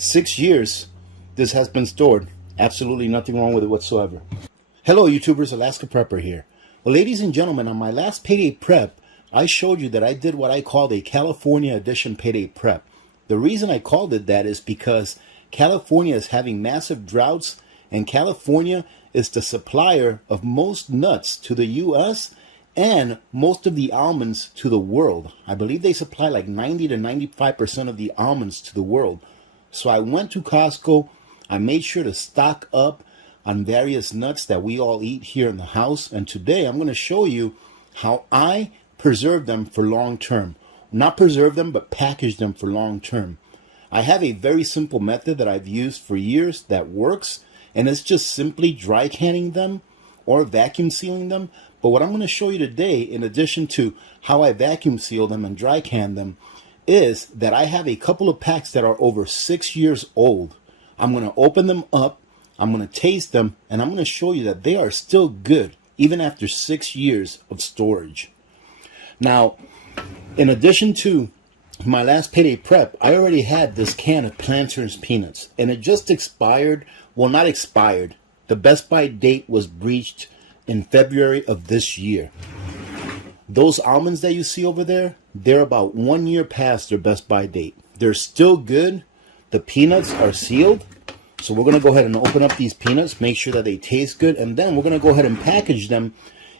6 years this has been stored. Absolutely nothing wrong with it whatsoever. Hello YouTubers, Alaska Prepper here. Well, ladies and gentlemen, on my last payday prep, I showed you that I did what I called a California edition payday prep. The reason I called it that is because California is having massive droughts, and California is the supplier of most nuts to the US and most of the almonds to the world. I believe they supply like 90 to 95% of the almonds to the world. So I went to Costco. I made sure to stock up on various nuts that we all eat here in the house. And today I'm going to show you how I preserve them for long term. Not preserve them, but package them for long term. I have a very simple method that I've used for years that works, and it's just simply dry canning them or vacuum sealing them. But what I'm going to show you today, in addition to how I vacuum seal them and dry can them, is that I have a couple of packs that are over 6 years old. I'm going to open them up, I'm going to taste them, and I'm going to show you that they are still good even after 6 years of storage. Now, in addition to my last payday prep, I already had this can of Planters peanuts, and it just expired. Well, not expired. The best by date was breached in February of this year. Those almonds that you see over there, they're about 1 year past their best by date. They're still good. The peanuts are sealed. So we're going to go ahead and open up these peanuts, make sure that they taste good, and then we're going to go ahead and package them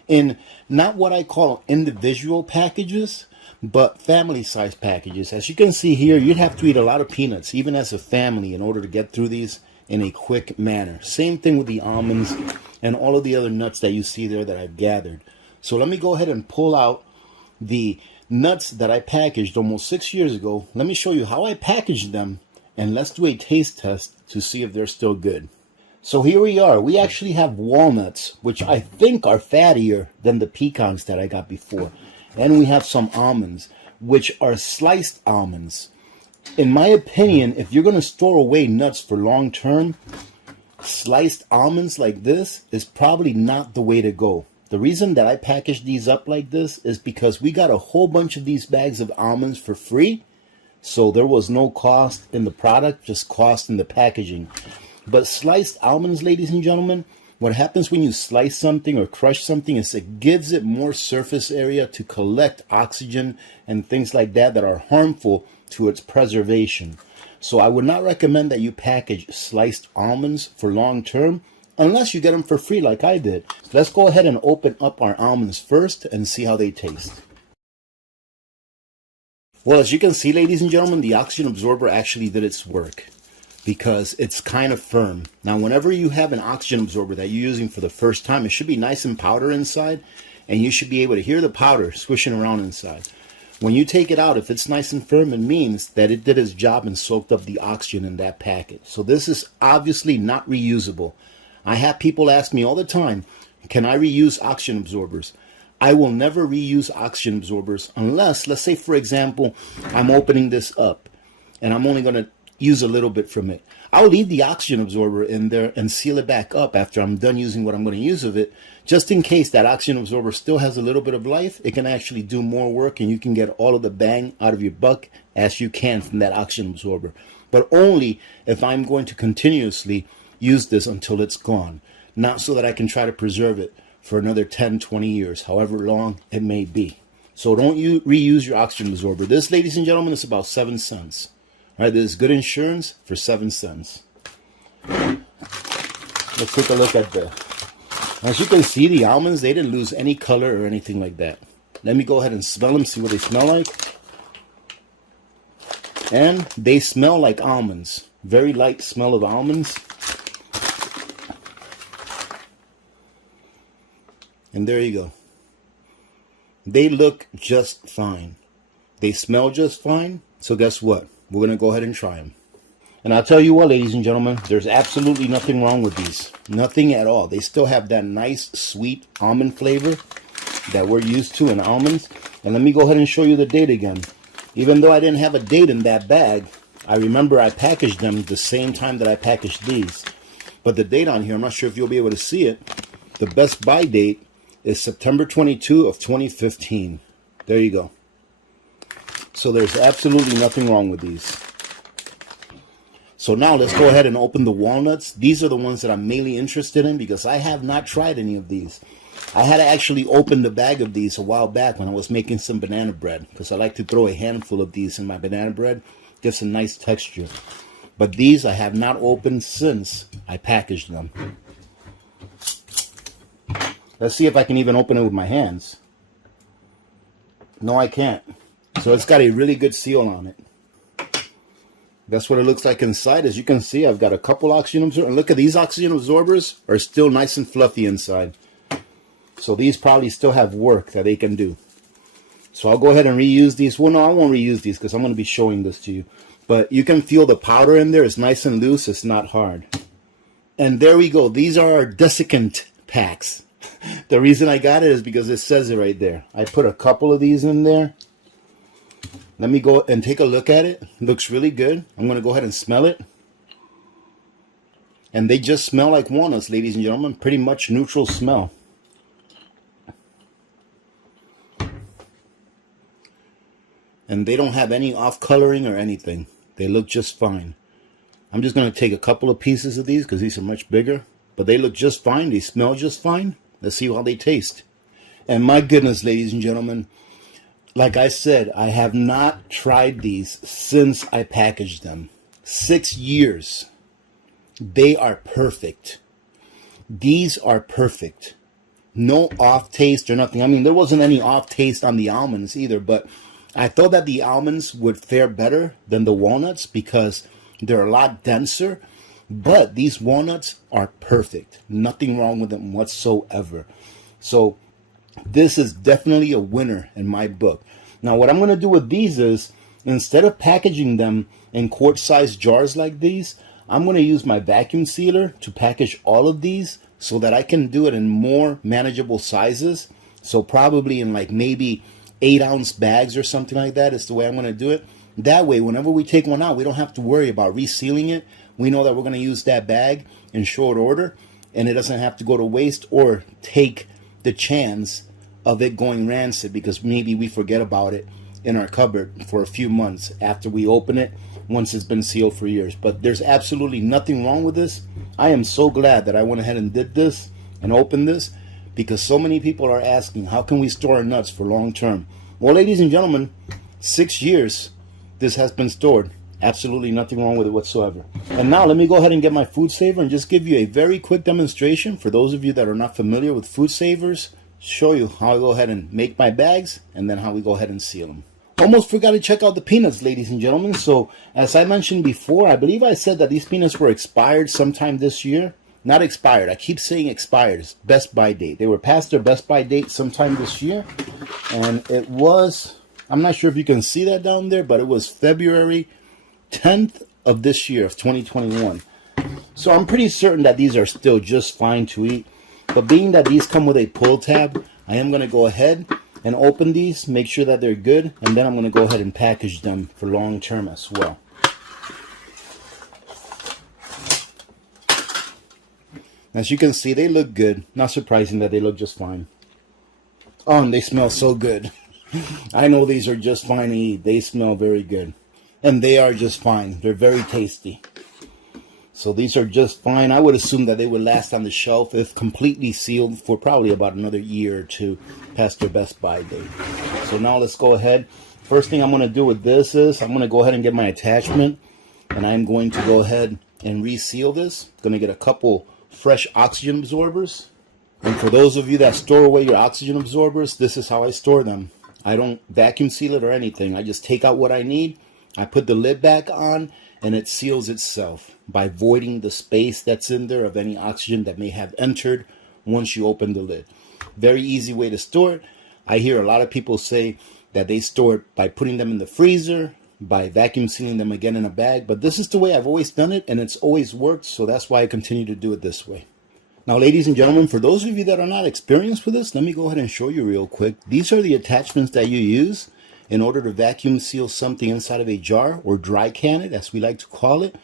in not what I call individual packages, but family size packages. As you can see here, you'd have to eat a lot of peanuts, even as a family, in order to get through these in a quick manner. Same thing with the almonds and all of the other nuts that you see there that I've gathered. So let me go ahead and pull out the nuts that I packaged almost 6 years ago. Let me show you how I packaged them, and let's do a taste test to see if they're still good. So here we are. We actually have walnuts, which I think are fattier than the pecans that I got before. And we have some almonds, which are sliced almonds. In my opinion, if you're going to store away nuts for long term, sliced almonds like this is probably not the way to go. The reason that I packaged these up like this is because we got a whole bunch of these bags of almonds for free. So there was no cost in the product, just cost in the packaging. But sliced almonds, ladies and gentlemen, what happens when you slice something or crush something is it gives it more surface area to collect oxygen and things like that that are harmful to its preservation. So I would not recommend that you package sliced almonds for long term unless you get them for free like I did. So let's go ahead and open up our almonds first and see how they taste. Well, as you can see, ladies and gentlemen, the oxygen absorber actually did its work because it's kind of firm. Now, whenever you have an oxygen absorber that you're using for the first time, it should be nice and powder inside, and you should be able to hear the powder swishing around inside. When you take it out, if it's nice and firm, it means that it did its job and soaked up the oxygen in that packet. So this is obviously not reusable. I have people ask me all the time, can I reuse oxygen absorbers? I will never reuse oxygen absorbers unless, let's say for example, I'm opening this up and I'm only going to use a little bit from it. I'll leave the oxygen absorber in there and seal it back up after I'm done using what I'm going to use of it, just in case that oxygen absorber still has a little bit of life. It can actually do more work and you can get all of the bang out of your buck as you can from that oxygen absorber. But only if I'm going to continuously use this until it's gone, not so that I can try to preserve it for another 10, 20 years, however long it may be. So don't reuse your oxygen absorber. This, ladies and gentlemen, is about 7 cents. All right, this is good insurance for 7 cents. Let's take a look at the, as you can see, the almonds, they didn't lose any color or anything like that. Let me go ahead and smell them, see what they smell like. And they smell like almonds. Very light smell of almonds. And there you go. They look just fine. They smell just fine. So guess what? We're going to go ahead and try them. And I'll tell you what, ladies and gentlemen, there's absolutely nothing wrong with these. Nothing at all. They still have that nice, sweet almond flavor that we're used to in almonds. And let me go ahead and show you the date again. Even though I didn't have a date in that bag, I remember I packaged them the same time that I packaged these. But the date on here, I'm not sure if you'll be able to see it. The best buy date is September 22 of 2015. There you go. So there's absolutely nothing wrong with these. So now let's go ahead and open the walnuts. These are the ones that I'm mainly interested in because I have not tried any of these. I had to actually open the bag of these a while back when I was making some banana bread because I like to throw a handful of these in my banana bread. Gives a nice texture. But these I have not opened since I packaged them. Let's see if I can even open it with my hands. No, I can't. So it's got a really good seal on it. That's what it looks like inside. As you can see, I've got a couple oxygen absorbers. Look at these oxygen absorbers are still nice and fluffy inside. So these probably still have work that they can do. So I'll go ahead and reuse these. Well, no, I won't reuse these because I'm going to be showing this to you. But you can feel the powder in there. It's nice and loose. It's not hard. And there we go. These are our desiccant packs. The reason I got it is because it says it right there. I put a couple of these in there. Let me go and take a look at it. It looks really good. I'm going to go ahead and smell it. And they just smell like walnuts, ladies and gentlemen. Pretty much neutral smell. And they don't have any off coloring or anything. They look just fine. I'm just going to take a couple of pieces of these because these are much bigger. But they look just fine. They smell just fine. Let's see how they taste. And my goodness, ladies and gentlemen, like I said, I have not tried these since I packaged them. 6 years. They are perfect. These are perfect. No off taste or nothing. I mean, there wasn't any off taste on the almonds either, but I thought that the almonds would fare better than the walnuts because they're a lot denser. But these walnuts are perfect. Nothing wrong with them whatsoever. So this is definitely a winner in my book. Now what I'm going to do with these is, instead of packaging them in quart-sized jars like these, I'm going to use my vacuum sealer to package all of these so that I can do it in more manageable sizes. So probably in like maybe 8-ounce bags or something like that is the way I'm going to do it. That way, whenever we take one out, we don't have to worry about resealing it. We know that we're going to use that bag in short order, and it doesn't have to go to waste or take the chance of it going rancid because maybe we forget about it in our cupboard for a few months after we open it once it's been sealed for years. But there's absolutely nothing wrong with this. I am so glad that I went ahead and did this and opened this because so many people are asking, how can we store our nuts for long term? Well, ladies and gentlemen, 6 years this has been stored. Absolutely nothing wrong with it whatsoever. And now let me go ahead and get my food saver and just give you a very quick demonstration for those of you that are not familiar with food savers. Show you how I go ahead and make my bags and then how we go ahead and seal them. Almost forgot to check out the peanuts, ladies and gentlemen. So as I mentioned before, I believe I said that these peanuts were expired sometime this year. Not expired. I keep saying expired. It's best by date. They were past their best by date sometime this year. And it was, I'm not sure if you can see that down there, but it was February 10th of this year of 2021. So I'm pretty certain that these are still just fine to eat. But being that these come with a pull tab, I am going to go ahead and open these, make sure that they're good, and then I'm going to go ahead and package them for long term as well. As you can see, they look good. Not surprising that they look just fine. Oh, and they smell so good. I know these are just fine to eat. They smell very good. And they are just fine. They're very tasty. So these are just fine. I would assume that they would last on the shelf if completely sealed for probably about another year or two past their best by date. So now let's go ahead. First thing I'm going to do with this is I'm going to go ahead and get my attachment. And I'm going to go ahead and reseal this. I'm going to get a couple fresh oxygen absorbers. And for those of you that store away your oxygen absorbers, this is how I store them. I don't vacuum seal it or anything. I just take out what I need. I put the lid back on and it seals itself by voiding the space that's in there of any oxygen that may have entered once you open the lid. Very easy way to store it. I hear a lot of people say that they store it by putting them in the freezer, by vacuum sealing them again in a bag, but this is the way I've always done it and it's always worked, so that's why I continue to do it this way. Now, ladies and gentlemen, for those of you that are not experienced with this, let me go ahead and show you real quick. These are the attachments that you use in order to vacuum seal something inside of a jar or dry can it, as we like to call it.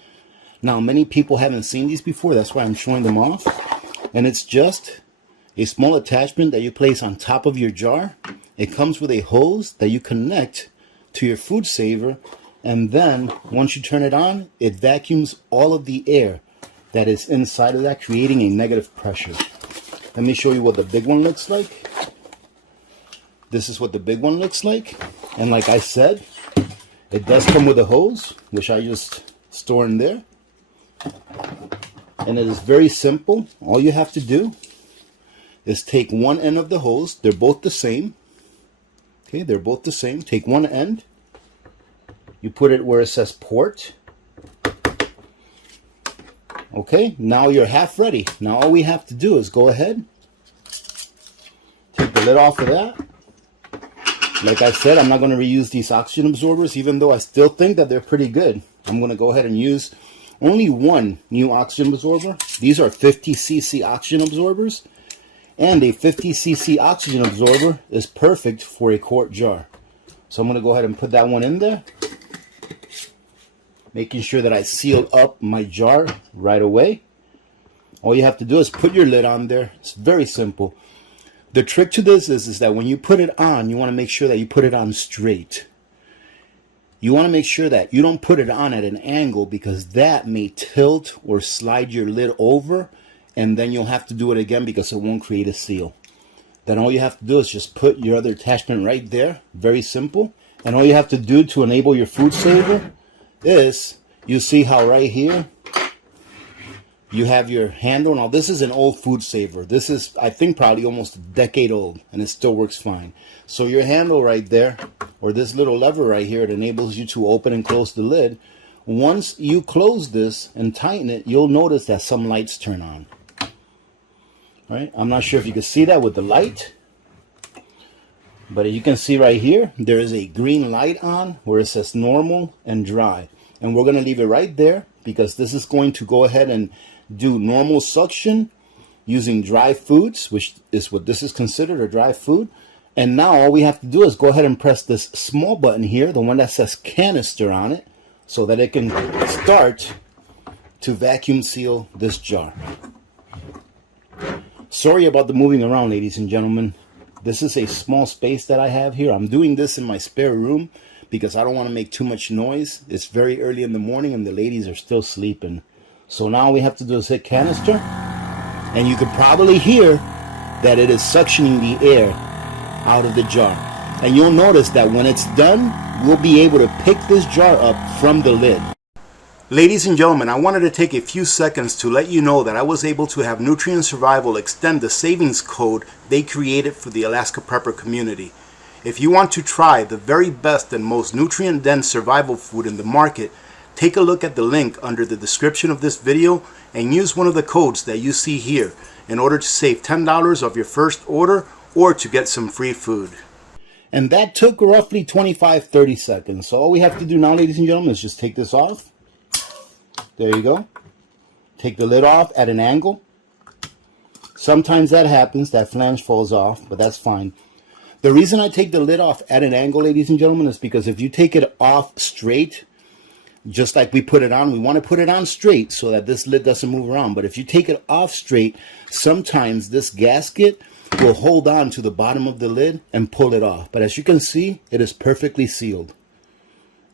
Now, many people haven't seen these before. That's why I'm showing them off. And it's just a small attachment that you place on top of your jar. It comes with a hose that you connect to your food saver. And then once you turn it on, it vacuums all of the air that is inside of that, creating a negative pressure. Let me show you what the big one looks like. This is what the big one looks like. And like I said, it does come with a hose, which I just store in there. And it is very simple. All you have to do is take one end of the hose. They're both the same. Okay, they're both the same. Take one end. You put it where it says port. Okay, now you're half ready. Now all we have to do is go ahead, take the lid off of that. Like I said, I'm not going to reuse these oxygen absorbers, even though I still think that they're pretty good. I'm going to go ahead and use only one new oxygen absorber. These are 50cc oxygen absorbers, and a 50cc oxygen absorber is perfect for a quart jar. So I'm going to go ahead and put that one in there, making sure that I seal up my jar right away. All you have to do is put your lid on there. It's very simple. The trick to this is that when you put it on, you want to make sure that you put it on straight. You want to make sure that you don't put it on at an angle, because that may tilt or slide your lid over, and then you'll have to do it again because it won't create a seal. Then all you have to do is just put your other attachment right there. Very simple. And all you have to do to enable your food saver is, you see how right here you have your handle. Now this is an old food saver. This is, I think, probably almost a decade old, and it still works fine. So your handle right there, or this little lever right here, it enables you to open and close the lid. Once you close this and tighten it, you'll notice that some lights turn on. Right? I'm not sure if you can see that with the light, but you can see right here, there is a green light on where it says normal and dry. And we're going to leave it right there, because this is going to go ahead and do normal suction using dry foods, which is what this is considered, a dry food. And now all we have to do is go ahead and press this small button here, the one that says canister on it, so that it can start to vacuum seal this jar. Sorry about the moving around, ladies and gentlemen. This is a small space that I have here. I'm doing this in my spare room because I don't want to make too much noise. It's very early in the morning and the ladies are still sleeping. So now all we have to do is hit canister, and you could probably hear that it is suctioning the air out of the jar. And you'll notice that when it's done, we'll be able to pick this jar up from the lid. Ladies and gentlemen, I wanted to take a few seconds to let you know that I was able to have Nutrient Survival extend the savings code they created for the Alaska Prepper community. If you want to try the very best and most nutrient-dense survival food in the market, take a look at the link under the description of this video and use one of the codes that you see here in order to save $10 off your first order or to get some free food. And that took roughly 25-30 seconds. So all we have to do now, ladies and gentlemen, is just take this off. There you go. Take the lid off at an angle. Sometimes that happens, that flange falls off, but that's fine. The reason I take the lid off at an angle, ladies and gentlemen, is because if you take it off straight, just like we put it on, we want to put it on straight so that this lid doesn't move around. But if you take it off straight, sometimes this gasket will hold on to the bottom of the lid and pull it off. But as you can see, it is perfectly sealed.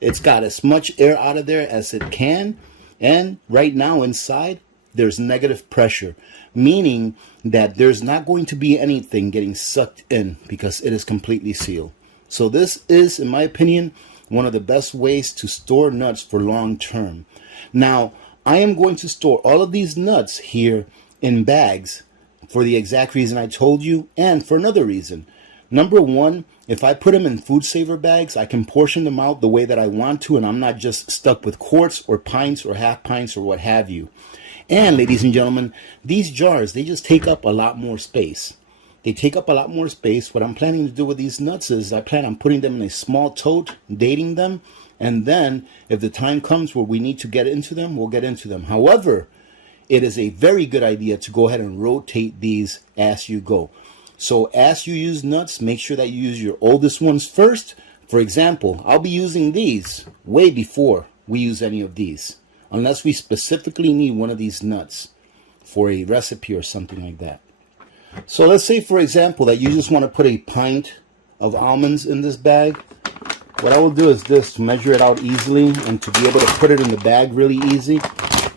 It's got as much air out of there as it can. And right now inside, there's negative pressure, meaning that there's not going to be anything getting sucked in because it is completely sealed. So this is, in my opinion, one of the best ways to store nuts for long term. Now, I am going to store all of these nuts here in bags for the exact reason I told you, and for another reason. Number one, if I put them in food saver bags, I can portion them out the way that I want to, and I'm not just stuck with quarts or pints or half pints or what have you. And ladies and gentlemen, these jars, they just take up a lot more space. They take up a lot more space. What I'm planning to do with these nuts is I plan on putting them in a small tote, dating them, and then if the time comes where we need to get into them, we'll get into them. However, it is a very good idea to go ahead and rotate these as you go. So as you use nuts, make sure that you use your oldest ones first. For example, I'll be using these way before we use any of these, unless we specifically need one of these nuts for a recipe or something like that. So let's say, for example, that you just want to put a pint of almonds in this bag. what I will do is this, to measure it out easily and to be able to put it in the bag really easy.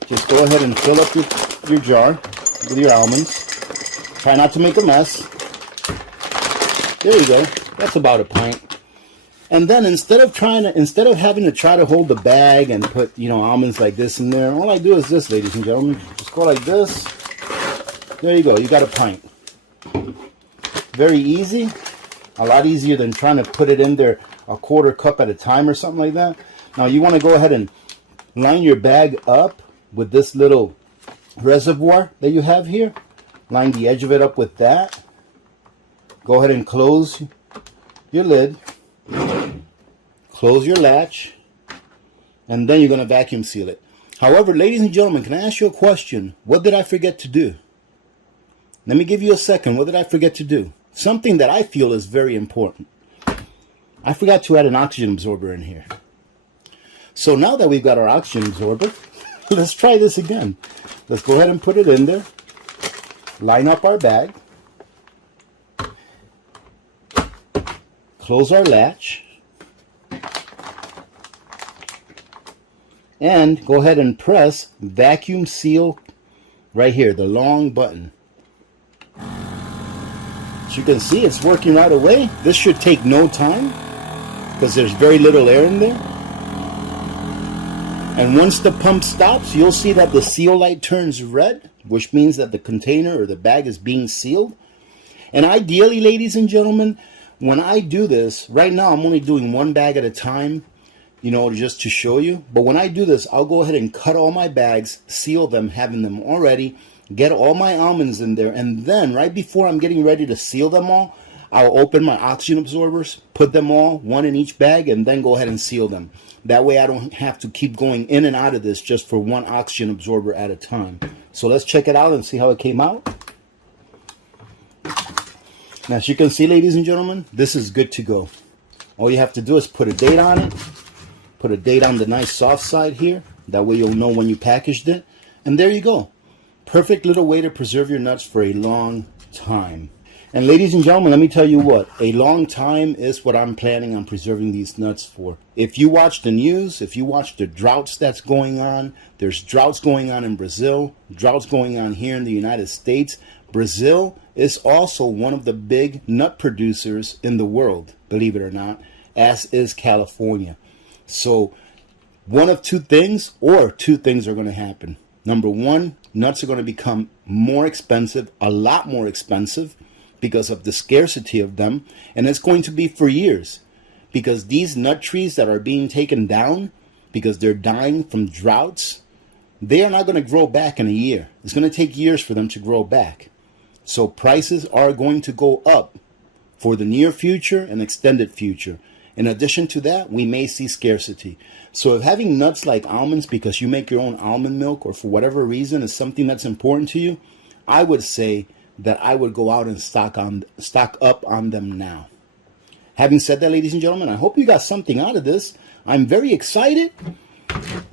Just go ahead and fill up your jar with your almonds. Try not to make a mess. There you go. That's about a pint. And then instead of having to try to hold the bag and put, you know, almonds like this in there, all I do is this, ladies and gentlemen. Just go like this. There you go. You got a pint. Very easy. A lot easier than trying to put it in there a quarter cup at a time or something like that. Now you want to go ahead and line your bag up with this little reservoir that you have here. Line the edge of it up with that. Go ahead and close your lid. Close your latch. And then you're going to vacuum seal it. However, ladies and gentlemen, can I ask you a question? What did I forget to do? Let me give you a second. What did I forget to do? Something that I feel is very important. I forgot to add an oxygen absorber in here. So now that we've got our oxygen absorber, let's try this again. Let's go ahead and put it in there. Line up our bag. Close our latch. And go ahead and press vacuum seal right here, the long button. As you can see, it's working right away. This should take no time because there's very little air in there. And once the pump stops, you'll see that the seal light turns red, which means that the container or the bag is being sealed. And ideally, ladies and gentlemen, when I do this, right now I'm only doing one bag at a time, you know, just to show you. But when I do this, I'll go ahead and cut all my bags, seal them, having them all ready, get all my almonds in there, and then right before I'm getting ready to seal them all, I'll open my oxygen absorbers, put them all, one in each bag, and then go ahead and seal them. That way I don't have to keep going in and out of this just for one oxygen absorber at a time. So let's check it out and see how it came out. Now, as you can see, ladies and gentlemen, this is good to go. All you have to do is put a date on it. Put a date on the nice soft side here. That way you'll know when you packaged it. And there you go. Perfect little way to preserve your nuts for a long time. And ladies and gentlemen, let me tell you what, a long time is what I'm planning on preserving these nuts for. If you watch the news, if you watch the droughts that's going on, there's droughts going on in Brazil, droughts going on here in the United States. Brazil is also one of the big nut producers in the world, believe it or not, as is California. So one of two things are going to happen. Number one, nuts are going to become more expensive, a lot more expensive, because of the scarcity of them, and it's going to be for years, because these nut trees that are being taken down because they're dying from droughts, they are not going to grow back in a year. It's going to take years for them to grow back. So prices are going to go up for the near future and extended future. In addition to that, we may see scarcity. So if having nuts like almonds, because you make your own almond milk or for whatever reason, is something that's important to you, I would say that I would go out and stock up on them now. Having said that, ladies and gentlemen, I hope you got something out of this. I'm very excited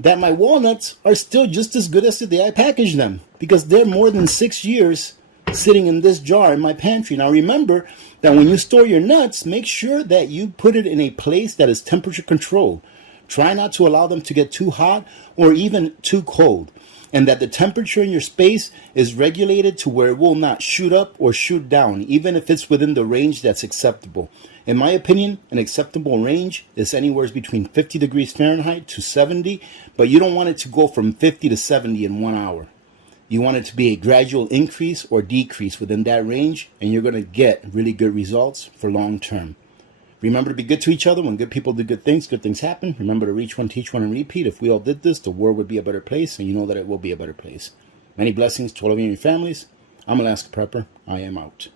that my walnuts are still just as good as the day I packaged them, because they're more than 6 years sitting in this jar in my pantry. Now remember that when you store your nuts, make sure that you put it in a place that is temperature controlled. Try not to allow them to get too hot or even too cold, and that the temperature in your space is regulated to where it will not shoot up or shoot down, even if it's within the range that's acceptable. In my opinion, an acceptable range is anywhere between 50 degrees Fahrenheit to 70, but you don't want it to go from 50 to 70 in 1 hour. You want it to be a gradual increase or decrease within that range, and you're going to get really good results for long term. Remember to be good to each other. When good people do good things happen. Remember to reach one, teach one, and repeat. If we all did this, the world would be a better place, and you know that it will be a better place. Many blessings to all of you and your families. I'm Alaska Prepper. I am out.